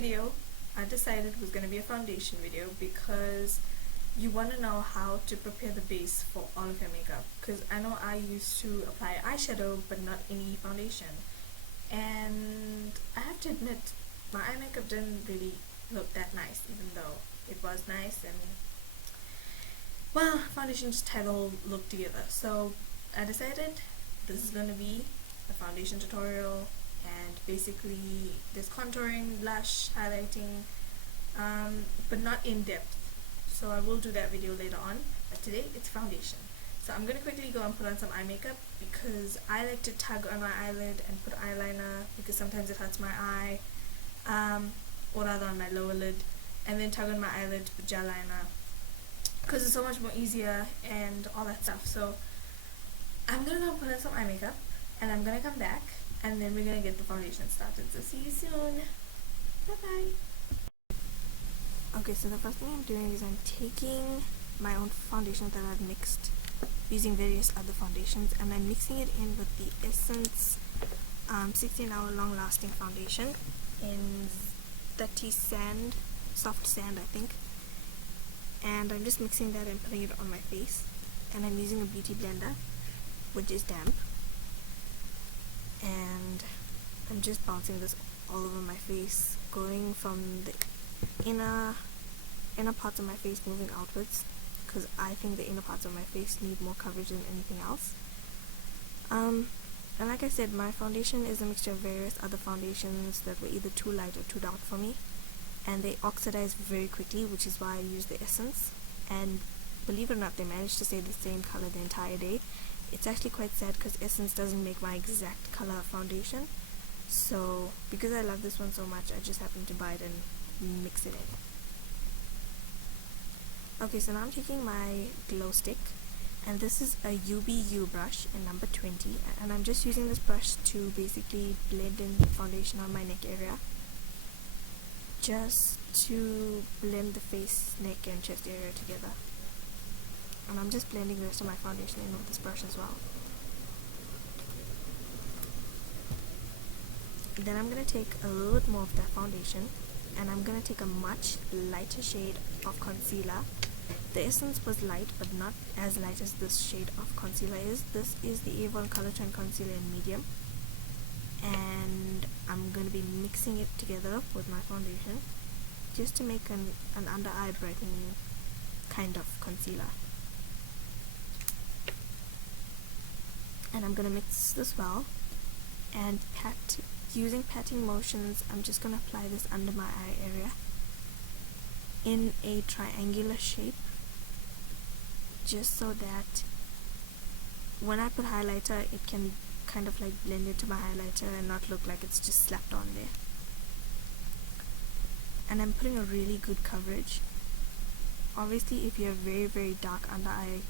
video I decided was going to be a foundation video because you want to know how to prepare the base for all of your makeup, because I know I used to apply eyeshadow but not any foundation, and I have to admit my eye makeup didn't really look that nice, even though it was nice, and well, foundation just had the whole look together. So I decided this is going to be a foundation tutorial, and basically there's contouring, blush, highlighting, but not in depth. So I will do that video later on, but today it's foundation. So I'm going to quickly go and put on some eye makeup because I like to tug on my eyelid and put eyeliner because sometimes it hurts my eye, or rather on my lower lid, and then tug on my eyelid to put gel liner because it's so much more easier and all that stuff. So I'm going to go put on some eye makeup and I'm going to come back and then we're going to get the foundation started. So see you soon. Bye bye. Okay, so the first thing I'm doing is I'm taking my own foundation that I've mixed using various other foundations, and I'm mixing it in with the Essence 16-hour long lasting foundation in 30 sand, soft sand I think, and I'm just mixing that and putting it on my face, and I'm using a beauty blender which is damp, and I'm just bouncing this all over my face, going from the inner parts of my face moving outwards, because I think the inner parts of my face need more coverage than anything else. And like I said, my foundation is a mixture of various other foundations that were either too light or too dark for me, and they oxidize very quickly, which is why I use the Essence. And believe it or not, they managed to stay the same color the entire day. It's actually quite sad because Essence doesn't make my exact color of foundation, so because I love this one so much, I just happened to buy it and mix it in. Okay, so now I'm taking my glow stick, and this is a UBU brush in number 20, and I'm just using this brush to basically blend in the foundation on my neck area, just to blend the face, neck and chest area together. And I'm just blending the rest of my foundation in with this brush as well. Then I'm going to take a little bit more of that foundation, and I'm going to take a much lighter shade of concealer. The Essence was light, but not as light as this shade of concealer is. This is the Avon Color Tone Concealer in medium, and I'm going to be mixing it together with my foundation just to make an under eye brightening kind of concealer. And I'm going to mix this well, and using patting motions, I'm just going to apply this under my eye area in a triangular shape, just so that when I put highlighter, it can kind of like blend into my highlighter and not look like it's just slapped on there. And I'm putting a really good coverage. Obviously, if you have very, very dark under eye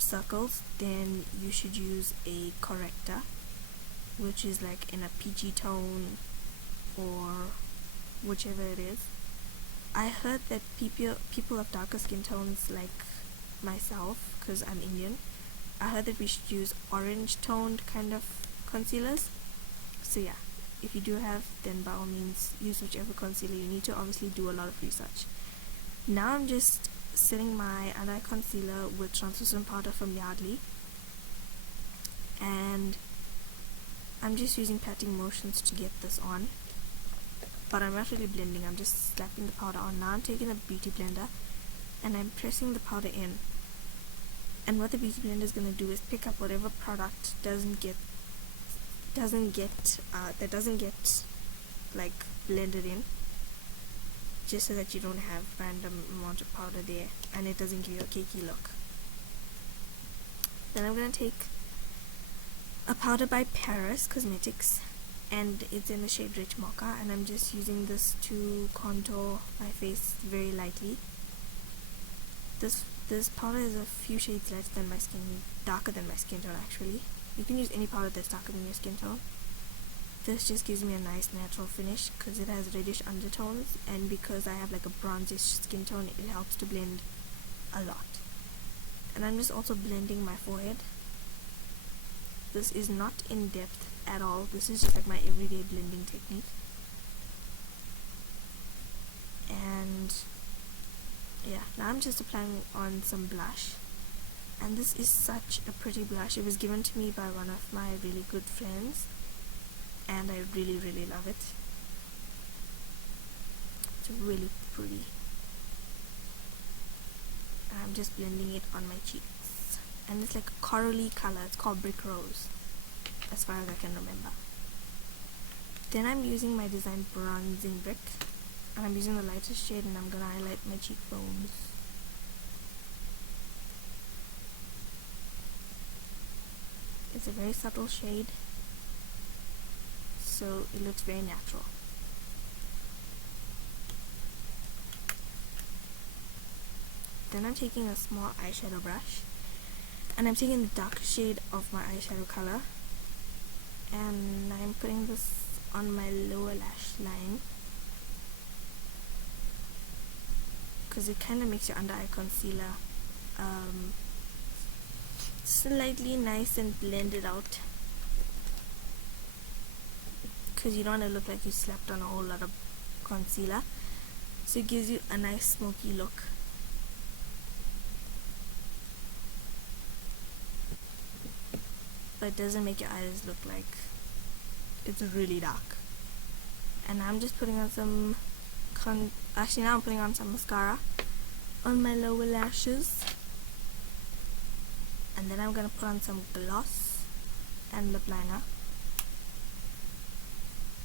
circles, then you should use a corrector, which is like in a peachy tone or whichever it is. I heard that people of darker skin tones like myself, because I'm Indian, I heard that we should use orange toned kind of concealers. So yeah, if you do have, then by all means use whichever concealer you need to. Obviously do a lot of research. Now I'm just setting my under eye concealer with translucent powder from Yardley, and I'm just using patting motions to get this on, but I'm not really blending, I'm just slapping the powder on. Now I'm taking a beauty blender and I'm pressing the powder in, and what the beauty blender is going to do is pick up whatever product doesn't get like blended in, just so that you don't have random amount of powder there and it doesn't give you a cakey look. Then I'm going to take a powder by Paris Cosmetics, and it's in the shade Rich Mocha, and I'm just using this to contour my face very lightly. This powder is a few shades lighter than my skin, darker than my skin tone actually. You can use any powder that's darker than your skin tone. This just gives me a nice natural finish because it has reddish undertones, and because I have like a bronzish skin tone, it helps to blend a lot. And I'm just also blending my forehead. This is not in depth at all, this is just like my everyday blending technique. And yeah, now I'm just applying on some blush, and this is such a pretty blush. It was given to me by one of my really good friends, and I really love it. It's really pretty. And I'm just blending it on my cheeks, and it's like a corally color. It's called Brick Rose, as far as I can remember. Then I'm using my design Bronzing Brick, and I'm using the lightest shade, and I'm gonna highlight my cheekbones. It's a very subtle shade, so it looks very natural. Then I'm taking a small eyeshadow brush, and I'm taking the darker shade of my eyeshadow color, and I'm putting this on my lower lash line, because it kind of makes your under eye concealer slightly nice and blend it out, because you don't want to look like you slapped on a whole lot of concealer, so it gives you a nice smoky look. But it doesn't make your eyes look like it's really dark. And I'm just putting on some actually now I'm putting on some mascara on my lower lashes, and then I'm gonna put on some gloss and lip liner.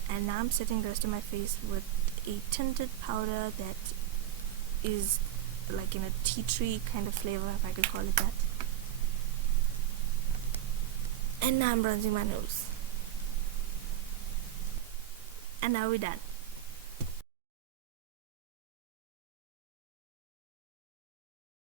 And now I'm setting the rest of my face with a tinted powder that is like in a tea tree kind of flavor, if I could call it that. And now I'm bronzing my nose. And now we're done.